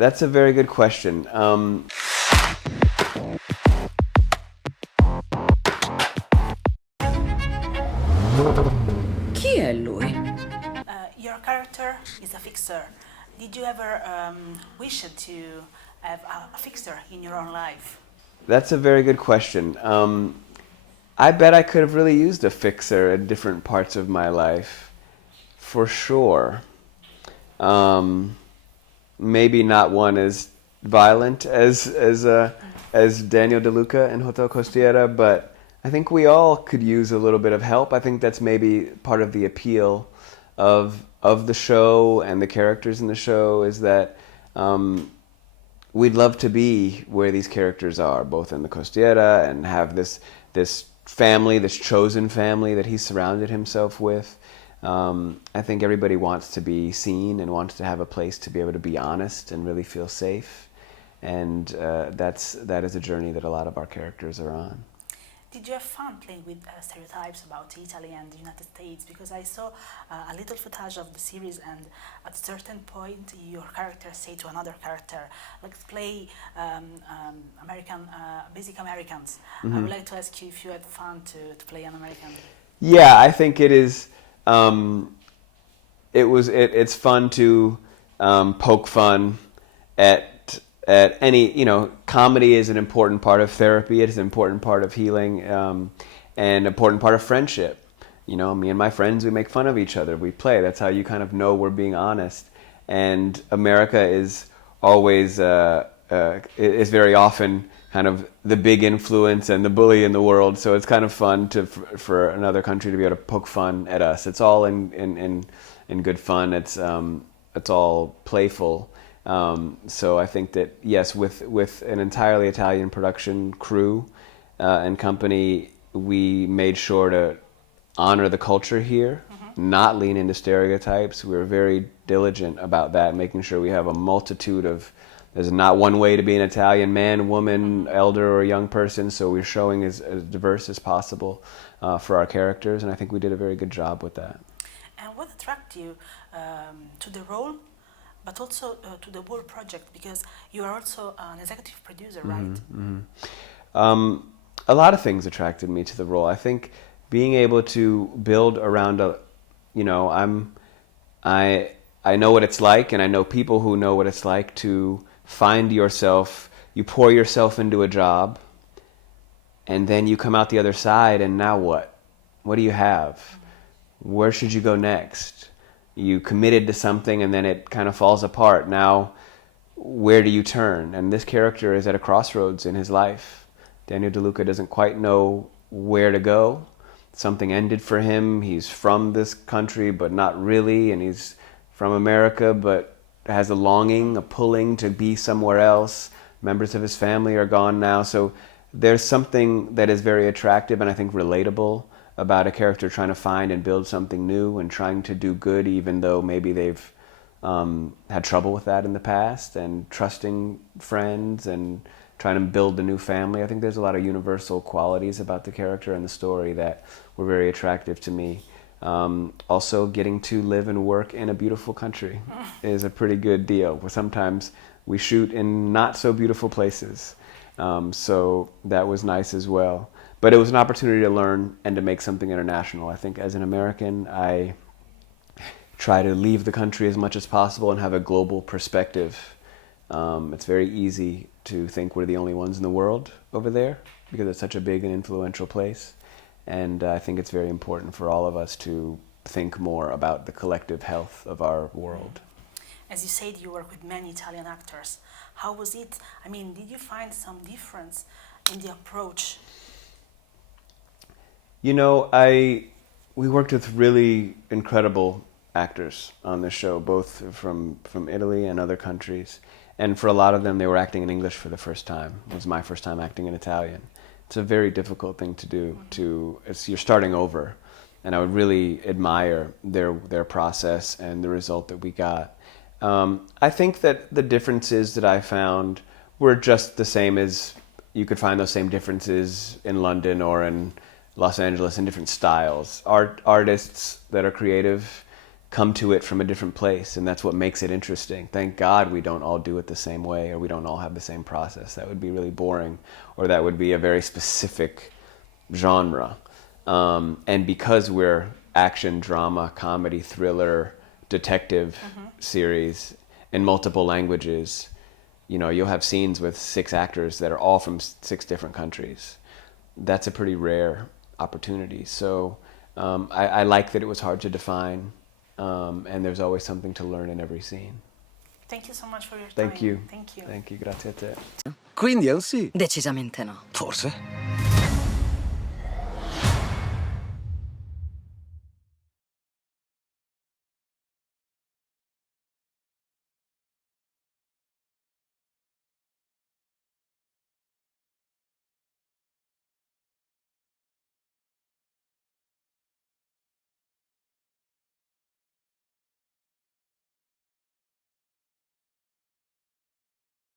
That's a very good question. Chi è lui? Your character is a fixer. Did you ever wish to have a fixer in your own life? That's a very good question. I bet I could have really used a fixer at different parts of my life, for sure. Maybe not one as violent as Daniel DeLuca in Hotel Costiera, but I think we all could use a little bit of help. I think that's maybe part of the appeal of the show and the characters in the show is that we'd love to be where these characters are, both in the Costiera and have this family, this chosen family that he's surrounded himself with. I think everybody wants to be seen and wants to have a place to be able to be honest and really feel safe. And that is a journey that a lot of our characters are on. Did you have fun playing with stereotypes about Italy and the United States? Because I saw a little footage of the series, and at a certain point, your character say to another character, "Let's play American, basic Americans." Mm-hmm. I would like to ask you if you had fun to play an American. Yeah, I think it is. It's fun to poke fun at any, comedy is an important part of therapy. It is an important part of healing, and an important part of friendship. Me and my friends, we make fun of each other. We play. That's how you kind of know we're being honest. And America is always, is very often kind of the big influence and the bully in the world. So it's kind of fun for another country to be able to poke fun at us. It's all in good fun. It's all playful. So I think that, yes, with an entirely Italian production crew and company, we made sure to honor the culture here, not lean into stereotypes. We were very diligent about that, making sure we have a multitude of, there's not one way to be an Italian man, woman, elder, or young person, so we're showing as diverse as possible for our characters, and I think we did a very good job with that. And what attracted you to the role, but also to the whole project, because you are also an executive producer, right? A lot of things attracted me to the role. I think being able to build around I know what it's like, and I know people who know what it's like to find yourself, you pour yourself into a job, and then you come out the other side, and now what? What do you have? Where should you go next? You committed to something, and then it kind of falls apart. Now, where do you turn? And this character is at a crossroads in his life. Daniel DeLuca doesn't quite know where to go. Something ended for him. He's from this country, but not really, and he's from America, but has a longing, a pulling to be somewhere else. Members of his family are gone now, so there's something that is very attractive and I think relatable about a character trying to find and build something new and trying to do good even though maybe they've had trouble with that in the past, and trusting friends and trying to build a new family. I think there's a lot of universal qualities about the character and the story that were very attractive to me. Also, getting to live and work in a beautiful country is a pretty good deal. Sometimes we shoot in not so beautiful places, so that was nice as well. But it was an opportunity to learn and to make something international. I think as an American, I try to leave the country as much as possible and have a global perspective. It's very easy to think we're the only ones in the world over there because it's such a big and influential place. And I think it's very important for all of us to think more about the collective health of our world. As you said, you work with many Italian actors. How was it? I mean, did you find some difference in the approach? We worked with really incredible actors on the show, both from Italy and other countries. And for a lot of them, they were acting in English for the first time. It was my first time acting in Italian. It's a very difficult thing to do. You're starting over, and I would really admire their process and the result that we got. I think that the differences that I found were just the same as you could find those same differences in London or in Los Angeles in different styles. Artists that are creative come to it from a different place, and that's what makes it interesting. Thank God we don't all do it the same way, or we don't all have the same process. That would be really boring, or that would be a very specific genre. And because we're action, drama, comedy, thriller, detective series in multiple languages, you know, you'll have scenes with 6 actors that are all from 6 different countries. That's a pretty rare opportunity. So I like that it was hard to define, and there's always something to learn in every scene. Thank you so much for your time. Thank you. Thank you. Thank you, grazie a te. Quindi è un sì. Decisamente no. Forse.